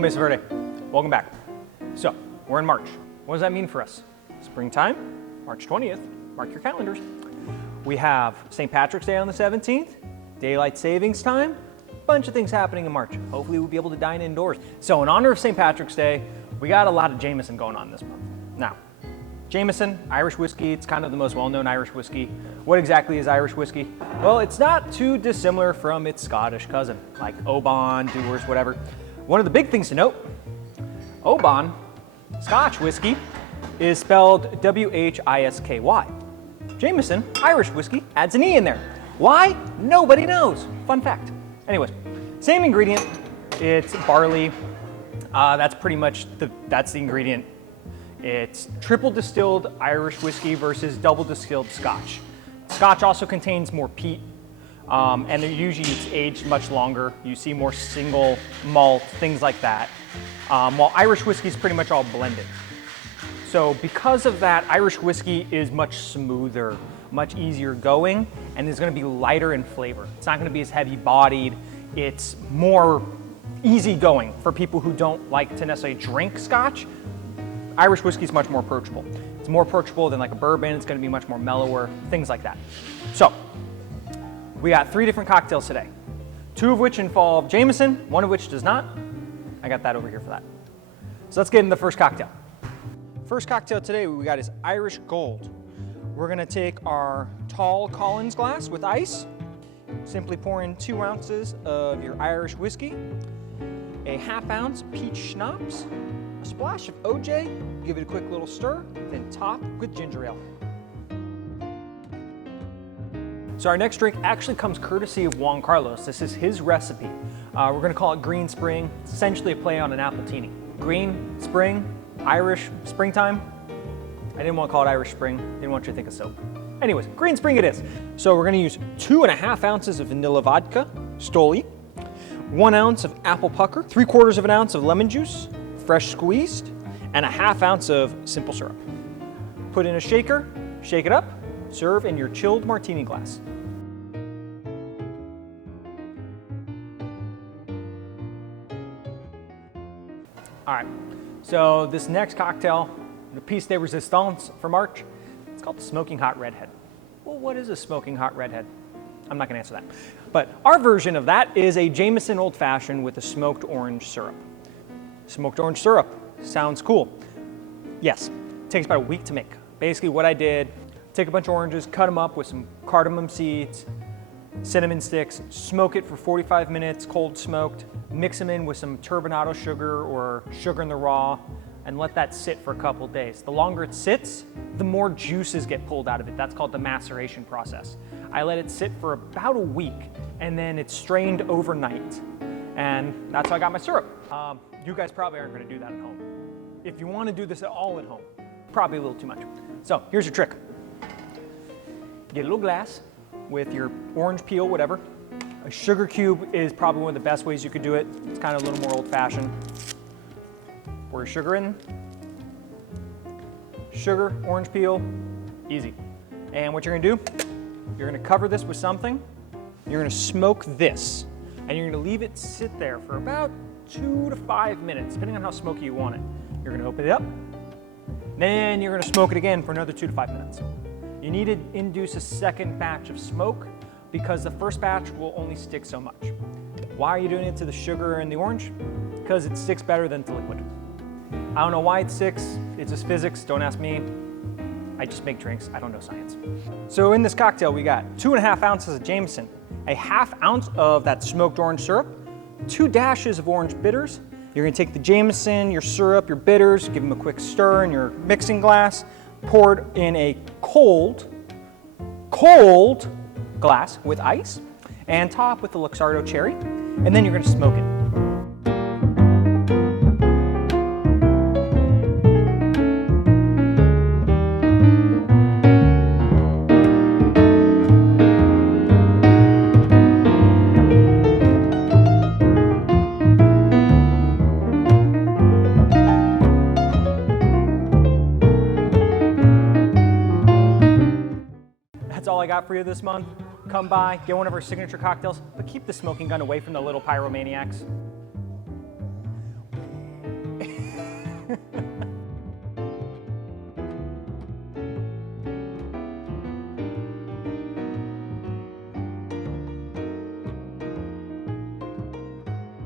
Mesa Verde. Welcome back. So, we're in March. What does that mean for us? Springtime, March 20th, mark your calendars. We have St. Patrick's Day on the 17th, daylight savings time, bunch of things happening in March. Hopefully we'll be able to dine indoors. So in honor of St. Patrick's Day, we got a lot of Jameson going on this month. Now, Jameson, Irish whiskey, it's kind of the most well-known Irish whiskey. What exactly is Irish whiskey? Well, it's not too dissimilar from its Scottish cousin, like Oban, Dewar's, whatever. One of the big things to note, Oban, Scotch whiskey, is spelled W-H-I-S-K-Y. Jameson, Irish whiskey, adds an E in there. Why? Nobody knows. Fun fact. Anyways, same ingredient. It's barley. That's pretty much that's the ingredient. It's triple distilled Irish whiskey versus double distilled Scotch. Scotch also contains more peat, and usually it's aged much longer. You see more single malt, things like that. While Irish whiskey is pretty much all blended. So because of that, Irish whiskey is much smoother, much easier going, and is going to be lighter in flavor. It's not going to be as heavy bodied. It's more easy going for people who don't like to necessarily drink Scotch. Irish whiskey is much more approachable. It's more approachable than like a bourbon. It's going to be much more mellower, things like that. So we got 3 different cocktails today, 2 of which involve Jameson, 1 of which does not. I got that over here for that. So let's get into the first cocktail. First cocktail today we got is Irish Gold. We're gonna take our tall Collins glass with ice, simply pour in 2 ounces of your Irish whiskey, a ½ ounce peach schnapps, a splash of OJ, give it a quick little stir, then top with ginger ale. So our next drink actually comes courtesy of Juan Carlos. This is his recipe. We're gonna call it Green Spring. It's essentially a play on an appletini. Green, spring, Irish, springtime. I didn't want to call it Irish Spring. Didn't want you to think of soap. Anyways, Green Spring it is. So we're going to use 2½ ounces of vanilla vodka, Stoli, 1 ounce of apple pucker, 3/4 of an ounce of lemon juice, fresh squeezed, and ½ ounce of simple syrup. Put in a shaker, shake it up, serve in your chilled martini glass. All right. So this next cocktail, the piece de resistance for March, it's called the Smoking Hot Redhead. Well, what is a Smoking Hot Redhead? I'm not gonna answer that. But our version of that is a Jameson Old Fashioned with a smoked orange syrup. Smoked orange syrup, sounds cool. Yes, it takes about a week to make. Basically what I did, take a bunch of oranges, cut them up with some cardamom seeds, cinnamon sticks, smoke it for 45 minutes, cold smoked, mix them in with some turbinado sugar or sugar in the raw, and let that sit for a couple days. The longer it sits, the more juices get pulled out of it. That's called the maceration process. I let it sit for about a week, and then it's strained overnight. And that's how I got my syrup. You guys probably aren't gonna do that at home. If you wanna do this at all at home, probably a little too much. So here's your trick. Get a little glass with your orange peel, whatever. A sugar cube is probably one of the best ways you could do it. It's kind of a little more old-fashioned. Pour your sugar in. Sugar, orange peel, easy. And what you're gonna do, you're gonna cover this with something. You're gonna smoke this. And you're gonna leave it sit there for about 2 to 5 minutes, depending on how smoky you want it. You're gonna open it up. Then you're gonna smoke it again for another 2 to 5 minutes. You need to induce a second batch of smoke because the first batch will only stick so much. Why are you doing it to the sugar and the orange? Because it sticks better than to liquid. I don't know why it sticks, it's just physics, don't ask me. I just make drinks, I don't know science. So in this cocktail we got 2½ ounces of Jameson, a ½ ounce of that smoked orange syrup, 2 dashes of orange bitters. You're gonna take the Jameson, your syrup, your bitters, give them a quick stir in your mixing glass, pour it in a cold glass with ice, and top with the Luxardo cherry, and then you're gonna smoke it. That's all I got for you this month. Come by, get one of our signature cocktails, but keep the smoking gun away from the little pyromaniacs.